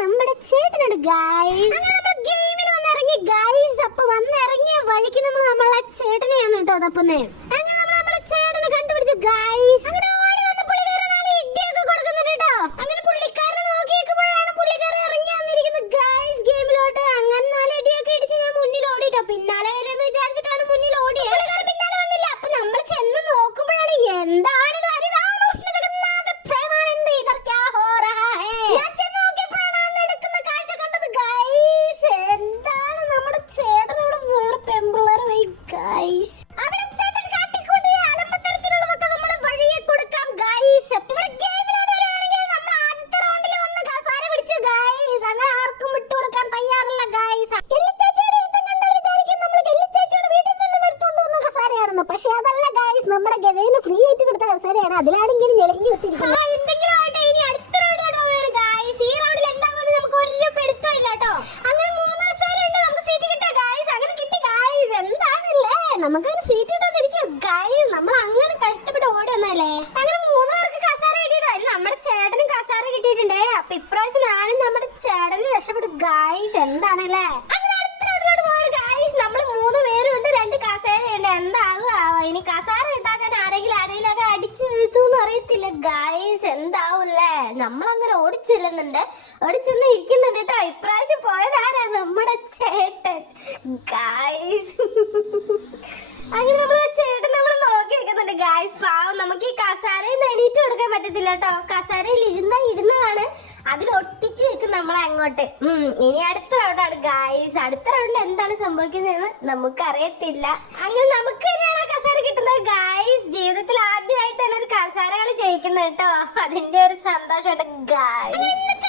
നമ്മുടെ ഗൈസ് ഗെയിമിൽ ഗൈസ് ചേട്ടനെയാണ് കേട്ടോ തപ്പുന്നേ. അങ്ങനെ നമ്മൾ നമ്മളെ ചേട്ടനെ കണ്ടുപിടിച്ചു ഗൈസ് അങ്ങനെ മൂന്ന് ഗതയിൽ നമുക്ക് സീറ്റ് കിട്ടിയ കസേരയാണ് അതിലാണെങ്കിൽ എന്താണല്ലേ? നമുക്കൊരു സീറ്റ് നമ്മൾ അങ്ങനെ കഷ്ടപ്പെട്ട് ഓടി വന്നല്ലേ നമ്മുടെ ചേട്ടനും കസാര കിട്ടിയിട്ടുണ്ട്. അപ്പൊ ഇപ്രാവശ്യം ഞാനും നമ്മുടെ ചേട്ടനും രക്ഷപ്പെട്ടു. ഗൈസ് എന്താണല്ലേ? അറിയത്തില്ല ഗൈസ് എന്താവൂല്ലേ? നമ്മളങ്ങനെ ഓടിച്ചില്ലെന്നുണ്ട്. ഓടിച്ചെന്ന് ഇരിക്കുന്നുണ്ട് കേട്ടോ. ഇപ്രാവശ്യം പോയതാരാ? നമ്മുടെ ചേട്ടൻ. ഗൈസ് അങ്ങനെ നമ്മളെ ചേട്ടൻ നമ്മൾ നോക്കി നിൽക്കുന്നുണ്ട്. ഗൈസ് പാവം നമുക്ക് ഈ കസാരയിൽ എണീറ്റ് കൊടുക്കാൻ പറ്റത്തില്ല കേട്ടോ. കസാരയിൽ ഇരുന്ന ഇരുന്നതാണ്. അതിൽ ഒട്ടിച്ച് വെക്കും നമ്മൾ അങ്ങോട്ട്. ഇനി അടുത്ത റൗണ്ടാണ് ഗൈസ് അടുത്ത റൗണ്ടിൽ എന്താണ് സംഭവിക്കുന്നതെന്ന് നമുക്കറിയത്തില്ല. അങ്ങനെ നമുക്ക് തന്നെയാണ് കസാര കിട്ടുന്നത്. ഗൈസ് ജീവിതത്തിൽ ആദ്യമായിട്ടാണ് ഒരു കസാര കളി ജയിക്കുന്നത് കേട്ടോ. അതിന്റെ ഒരു സന്തോഷമുണ്ട് ഗൈസ്